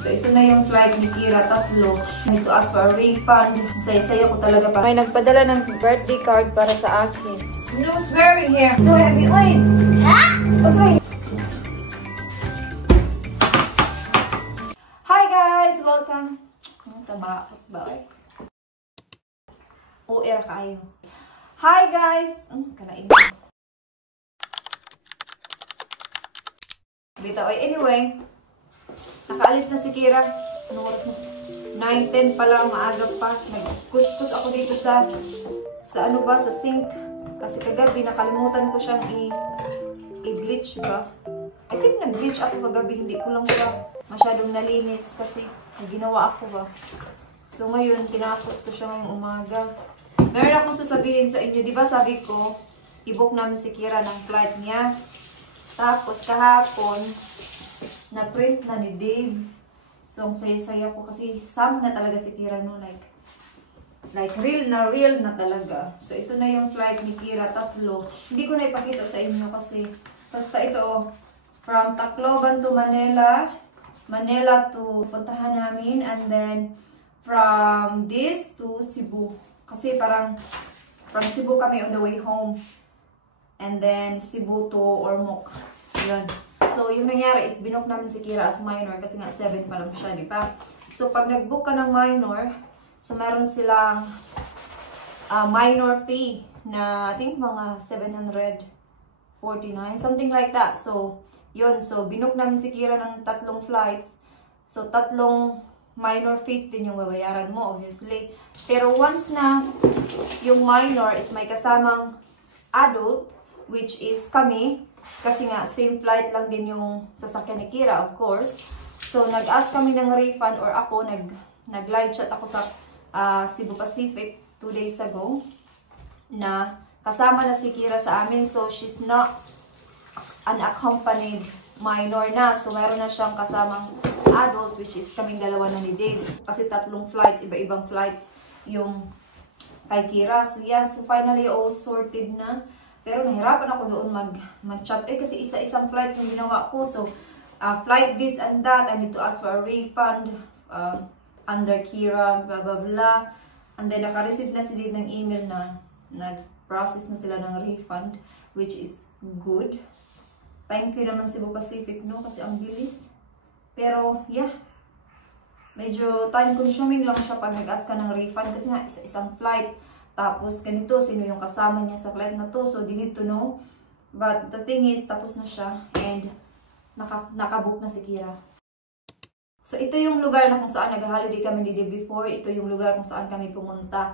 So, ito na yung flight ni Kira, 3. Need to ask for a refund. Saya-saya ko talaga pa. May nagpadala ng birthday card para sa akin. You know what's wearing here? So heavy. Wait! Ha? Okay. Hi guys! Welcome. Tama ba? OR kayo. Hi guys! Kanain ko. Bitaw. Anyway, nakaalis na si Kira. Anong oras na? 9:10 pa lang, maaga pa. Nagkuskus ako dito sa ano ba, sa sink. Kasi kagabi nakalimutan ko siyang i-bleach ba? I think nag-bleach ako kagabi, hindi ko lang ba masyadong nalinis kasi ginawa ako ba. So ngayon, tinapos ko siya ngayong umaga. Meron akong sasabihin sa inyo, di ba sabi ko, i-book namin si Kira ng flight niya. Tapos kahapon, na-print na ni Dave. So, ang saya-saya ko kasi sama na talaga si Kira no, like real na talaga. So, ito na yung flight ni Kira, 3. Hindi ko na ipakita sa inyo kasi basta ito, from Tacloban to Manila to puntahan namin, and then from this to Cebu. Kasi parang from Cebu kami on the way home. And then, Cebu to Ormoc. Yun. So, yung nangyari is, binook namin si Kira as minor kasi nga 7 pa lang siya, di ba? So, pag nag-book ka ng minor, so, meron silang minor fee na, I think, mga 749, something like that. So, yun. So, binook namin si Kira ng 3 flights. So, 3 minor fees din yung babayaran mo, obviously. Pero once na yung minor is may kasamang adult, which is kami, kasi nga same flight lang din yung sasakyan ni Kira, of course. So, nag-ask kami ng refund, or ako, nag-live chat ako sa Cebu Pacific 2 days ago, na kasama na si Kira sa amin. So, she's not unaccompanied minor na. So, meron na siyang kasamang adult, which is kaming dalawa na ni Dave. Kasi 3 flights, iba-ibang flights yung kay Kira. So, yeah, so finally all sorted na. Pero nahirapan ako doon mag-chat. Kasi isa-isang flight yung ginawa ko. So, flight this and that. I need to ask for a refund under Kira, blah, blah, blah. And then, naka-receive na si Dave ng email na nag-process na sila ng refund, which is good. Thank you naman Cebu Pacific, no? Kasi ang bilis. Pero, yeah. Medyo time-consuming lang siya pag nag-ask ka ng refund. Kasi nga, isa-isang flight. Tapos, ganito, sino yung kasama niya sa flight na to. So, they need to know. But, the thing is, tapos na siya. And, nakabook na si Kira. So, ito yung lugar na kung saan nag-holiday kami the day before. Ito yung lugar kung saan kami pumunta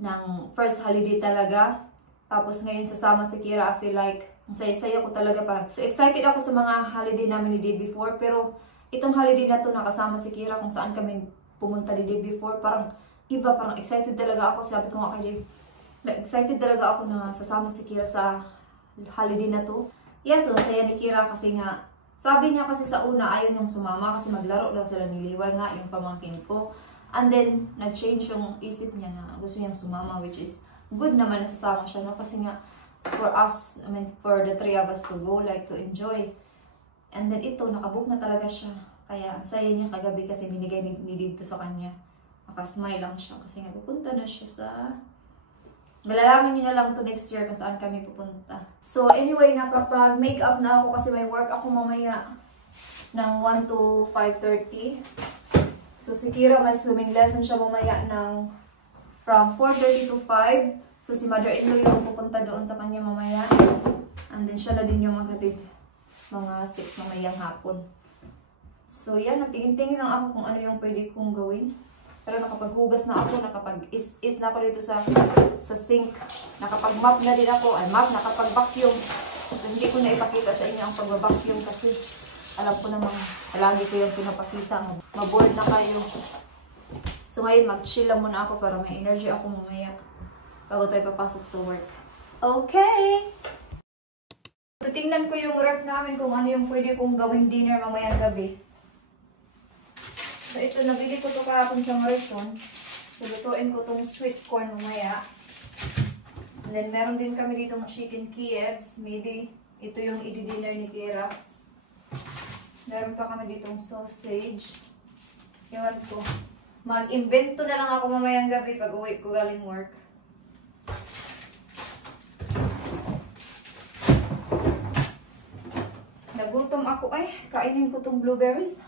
ng first holiday talaga. Tapos, ngayon, sasama si Kira. I feel like, ang saya-saya ko talaga parang. So, excited ako sa mga holiday namin the day before. Pero, itong holiday na to, nakasama si Kira kung saan kami pumunta the day before. Parang, iba, parang excited talaga ako. Sabi ko nga kay Dave, excited talaga ako na sasama si Kira sa holiday na to. Yes, so saya ni Kira kasi nga, sabi niya kasi sa una, ayaw niyang sumama kasi maglaro daw sila ni Liway nga, yung pamangkin ko. And then, nag-change yung isip niya na gusto niyang sumama, which is good naman na sasama siya, no? Kasi nga, for us, I mean, for the 3 of us to go, like to enjoy. And then ito, nakabook na talaga siya. Kaya, ang saya niya kagabi kasi binigay ni dito sa kanya. Nakasmile lang siya kasi nga pupunta na siya sa... Malalaman niyo na lang to next year kung saan kami pupunta. So anyway, nakapag-makeup na ako kasi may work ako mamaya ng 1 to 5:30. So si Kira may swimming lesson siya mamaya ng from 4:30 to 5. So si mother-in-law yung pupunta doon sa kanya mamaya. And then siya na din yung maghatid mga 6 mamayang hapon. So yan, nagtingin-tingin lang ako kung ano yung pwede kong gawin. Pero nakapaghugas na ako, nakapag-is na ako dito sa sink. Nakapag-mop na din ako. Nakapag-vacuum. So, hindi ko na ipakita sa inyo ang pag-vacuum kasi alam ko naman, lagi ko yung pinapakita. Maboard na kayo. So, ngayon, mag-chill lang muna ako para may energy ako mamaya bago tayo papasok sa work. Okay! Tingnan ko yung ref namin kung ano yung pwede kong gawing dinner mamaya gabi. So, ito, nabili ko ito kahapon sa Morrison. So, lutuin ko itong sweet corn mamaya. And then, meron din kami ditong chicken Kievs. Maybe, ito yung i-dinner ni Kira. Meron pa kami ditong sausage. Ewan ko. Mag-invento na lang ako mamayang gabi pag uwi ko galing work. Nagutom ako. Ay, kainin ko tong blueberries.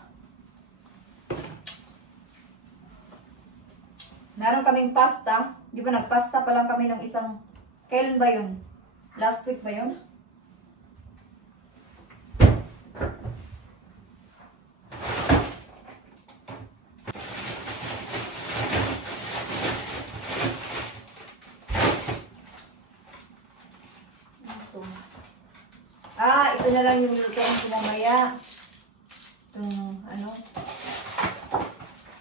Meron kaming pasta. Di ba nagpasta pa lang kami ng isang... Kailan ba yun? Last week ba yun? Ito na lang yung lutuin ko mamaya. Itong, ano,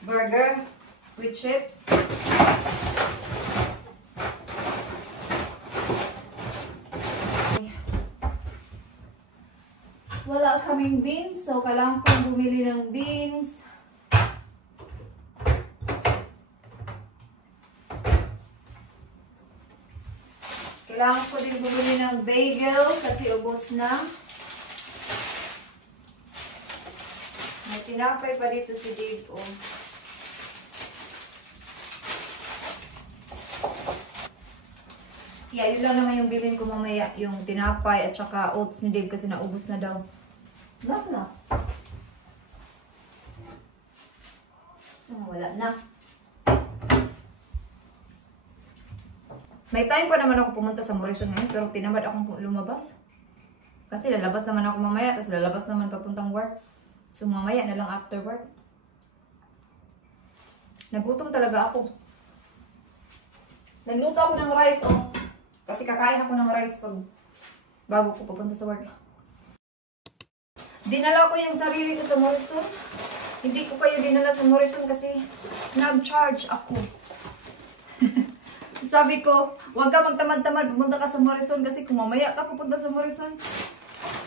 burger with chips. Wala kaming beans, so kailangan kong bumili ng beans. Kailangan ko din bumili ng bagel kasi ubos na. May tinapay pa dito si Dave. Oh. Yeah, yun lang naman yung bilhin ko mamaya. Yung tinapay at saka oats ni Dave kasi naubos na daw. Knock na. Wala na. May time pa naman ako pumunta sa Morrison ngayon pero tinamad akong lumabas. Kasi lalabas naman ako mamaya tapos lalabas naman papuntang work. So mamaya na lang after work. Nagutom talaga ako. Nagluto ako ng rice oh. Kasi kakain ako ng rice pag bago ko papunta sa work. Dinala ko yung sarili ko sa Morrison. Hindi ko kayo dinala sa Morrison kasi nag-charge ako. Sabi ko, huwag ka magtamad-tamad, pumunta ka sa Morrison kasi kung mamaya ka pupunta sa Morrison,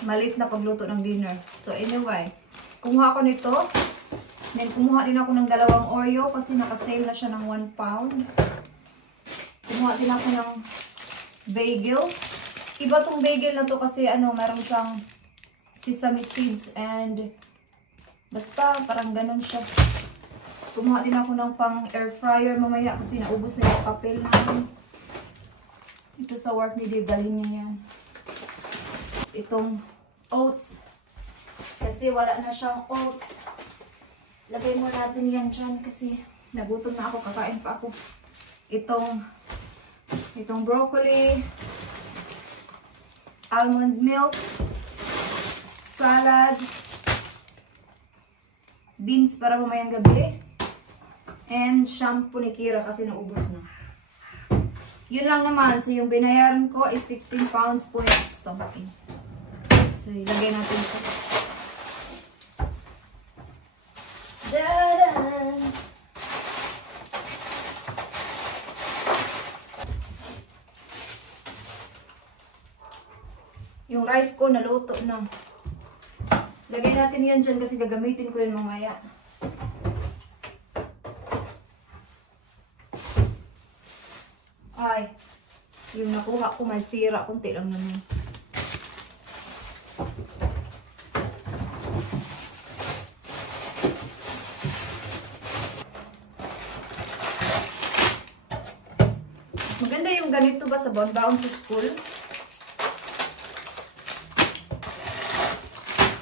malit na pagluto ng dinner. So anyway, kumuha ako nito. Then kumuha din ako ng 2 Oreo kasi naka-sale na siya ng 1 pound. Kumuha din ako ng bagel. Iba tong bagel na to kasi ano, meron siyang sesame seeds and basta parang ganun siya. Kumuha din ako ng pang air fryer mamaya kasi naubos na yung papel namin. Ito sa work ni Dave, dalhin niya yan. Itong oats. Kasi wala na siyang oats. Lagay mo natin yan dyan kasi nagutom na ako, kakain pa ako. Itong broccoli, almond milk, salad, beans para mamayang gabi, and shampoo ni Kira kasi naubos na. Yun lang naman. So yung binayaran ko is 16 pounds point something. So ilagay natin ito. Da-da! Yung rice ko naluto na. Lagay natin yan dyan kasi gagamitin ko yan mamaya. Ay, yung nakuha ko may sira. Kunti lang naman. Maganda yung ganito ba sa baon-baon sa school?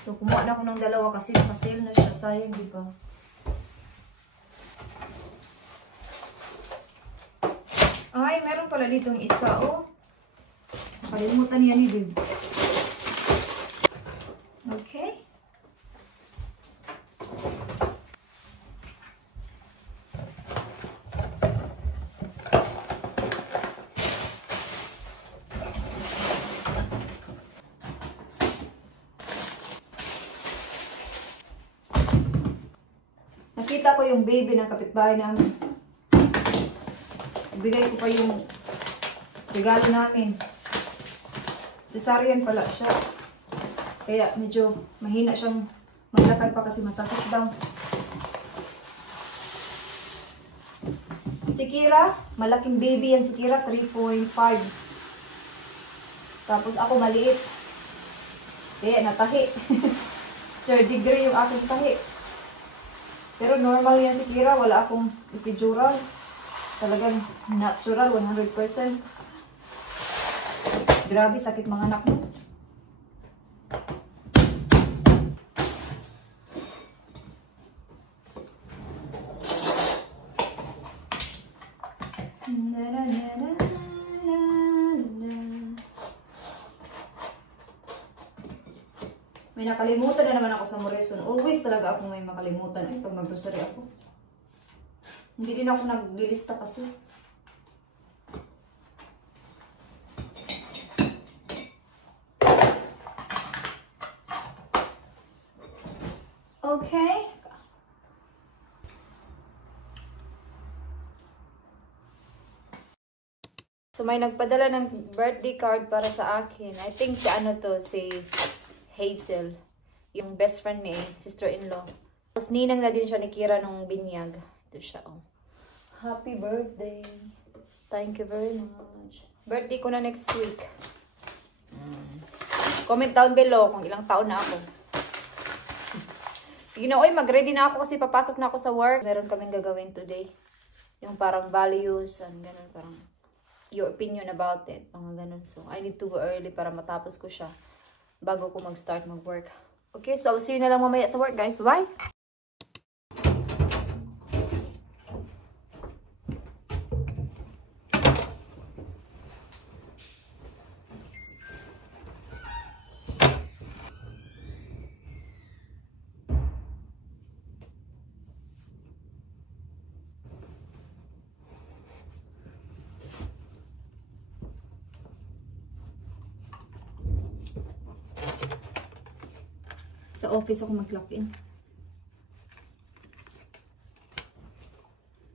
So, kumuha na ako ng 2 kasi naka-sale na siya. Sayang, di ba? Ay, meron pala ditong isa, oh. Nakalimutan niya ni Dave. Okay. Nakita ko yung baby ng kapitbahay namin. Ibigay ko pa yung regalo namin. Cesarean pala siya. Kaya medyo mahina siyang maglakad pa kasi masakit daw. Si Kira, malaking baby yan si Kira, 3.5. Tapos ako maliit. Kaya natahi. 3rd degree yung aking tahi. Pero normal yan si Kira. Wala akong epidural. Talagang natural, 100%. Grabe, sakit mga anak mo. May nakalimutan na naman ako sa Morrison. Always talaga ako may makalimutan ay pag mag-grocery ako. Hindi din ako naglilista kasi. Okay. So may nagpadala ng birthday card para sa akin. I think si ano to, si Hazel. Yung best friend ni sister-in-law. Tapos ninang na din siya ni Kira nung binyag. Ito siya, oh. Happy birthday. Thank you very much. Birthday ko na next week. Comment down below kung ilang taon na ako. You know, mag-ready na ako kasi papasok na ako sa work. Meron kaming gagawin today. Yung parang values and ganun, parang your opinion about it. Mga ganun. So, I need to go early para matapos ko siya bago ko mag-start mag-work. Okay, so I'll see you na lang mamaya sa work, guys. Bye-bye! Sa office ako mag-clock in.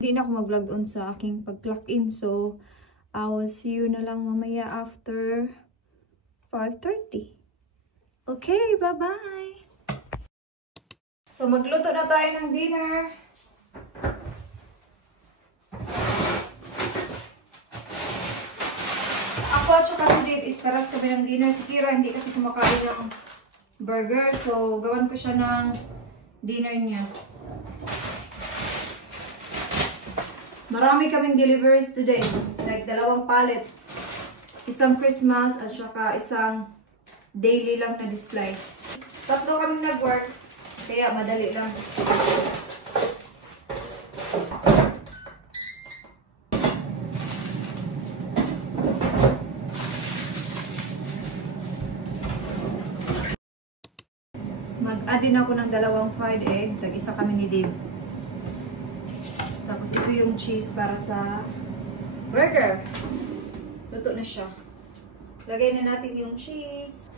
Hindi na ako mag-vlog doon sa aking pag-clock in. So, I will see you na lang mamaya after 5:30. Okay, bye-bye! So, magluto na tayo ng dinner. Ako at saka si Dave is karat kami ng dinner. Si Kira hindi kasi kumakain ng burger. So, gawan ko siya ng dinner niya. Marami kaming deliveries today. Like, 2 pallet. Isang Christmas at saka isang daily lang na display. 3 kaming nag-work. Kaya madali lang. Mag-add din ako ng 2 fried egg. Tag-isa kami ni Dave. Tapos ito yung cheese para sa burger. Luto na siya. Lagay na natin yung cheese.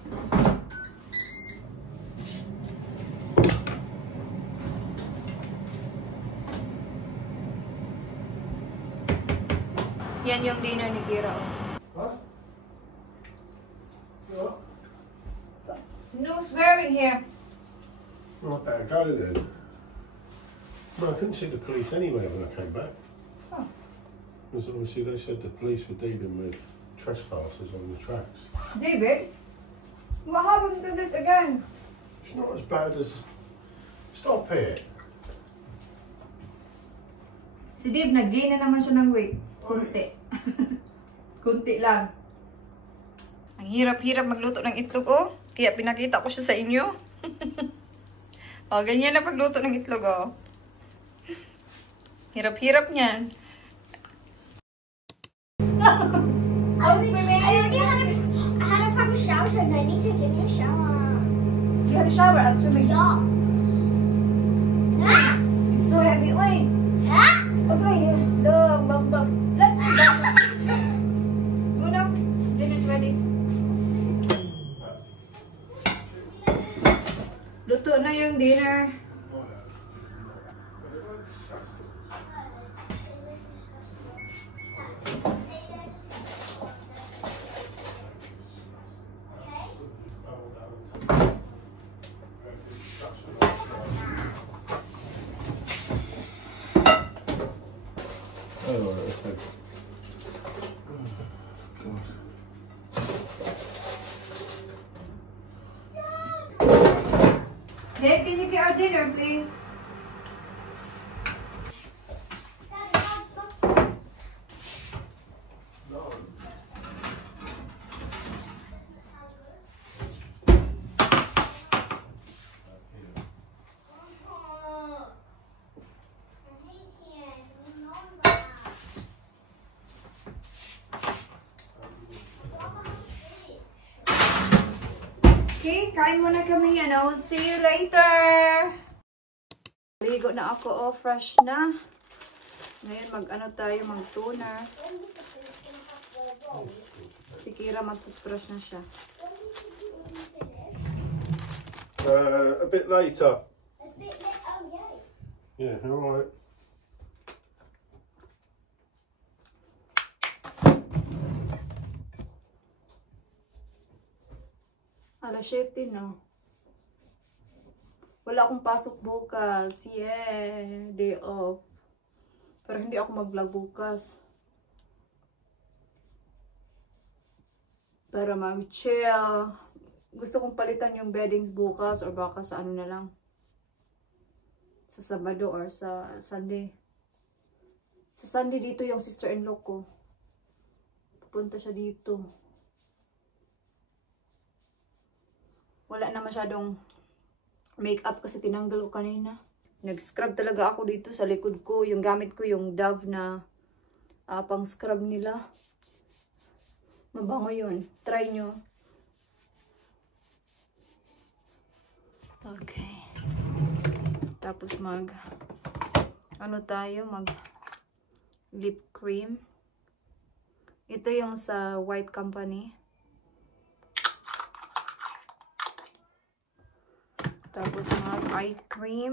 Yan yung dinner ni Kira. Huh? What? No swearing here. Right, better go then. No, I couldn't see the police anywhere when I came back. Oh. Because obviously they said the police were dealing with trespassers on the tracks. David, what happened to this again? It's not as bad as... Stop here. Si Dave, nag-gain na naman siya ng weight. Kunti. Kunti lang. Ang hirap-hirap magluto ng itlog, oh. Kaya pinakita ko siya sa inyo. O, ganyan na pagluto ng itlog, oh. Hirap-hirap niyan. I had a proper shower, so I need to give me a shower. You had a shower at swimming? Yeah. Ah! You're so heavy, oy. Ah! Okay, look, bang. Let's go. Uno, dinner's ready. Luto na yung dinner. Oh, okay. God. Dave, can you get our dinner, please? Okay, kain muna kami. And I will see you later. Ligo na ako. Oh, fresh na. Ngayon, mag-ano tayo, mag-toner. Si Kira, mag-toothbrush na siya. A bit later. A bit late. Oh, Yeah, yay. alright. Alas 7 na. Wala akong pasok bukas. Yeah, day off. Pero hindi ako mag-vlog bukas. Para mag-chill. Gusto kong palitan yung beddings bukas or baka sa ano na lang. Sa Sabado or sa Sunday. Sa Sunday dito yung sister-in-law ko. Pupunta siya dito. Wala na masyadong makeup kasi tinanggal ko kanina. Nag-scrub talaga ako dito sa likod ko. Yung gamit ko yung Dove na pang-scrub nila. Mabango yun. Try nyo. Okay. Tapos ano tayo? Lip cream. Ito yung sa White Company. Tapos eye cream.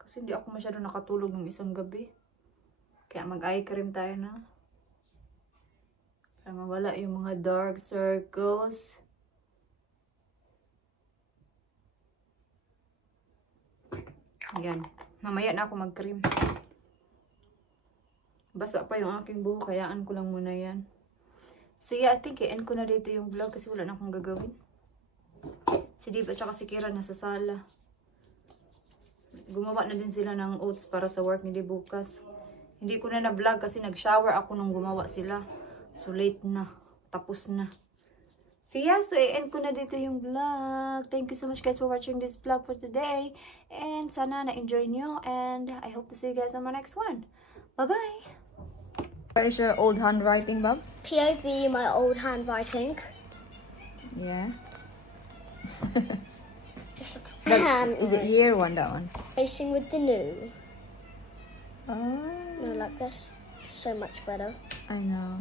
Kasi hindi ako masyado nakatulog ng isang gabi. Kaya mag-eye cream tayo na. Para mawala yung mga dark circles. Ayan. Mamaya na ako mag-cream. Basa pa yung aking buhok. Kayaan ko lang muna yan. So yeah, I think i-end ko na dito yung vlog kasi wala na akong gagawin. Si Dave at saka si Kira nasa sala. Gumawa na din sila ng oats para sa work ni Dave bukas. Hindi ko na na-vlog kasi nag-shower ako nung gumawa sila. So late na. Tapos na. So yeah, so i-end ko na dito yung vlog. Thank you so much guys for watching this vlog for today. And sana na-enjoy nyo. And I hope to see you guys on my next one. Bye-bye! Where is your old handwriting, Bob? POV, my old handwriting. Yeah. Just look. Is it year one, that one? Facing with the new. Oh, No, like this. So much better. I know.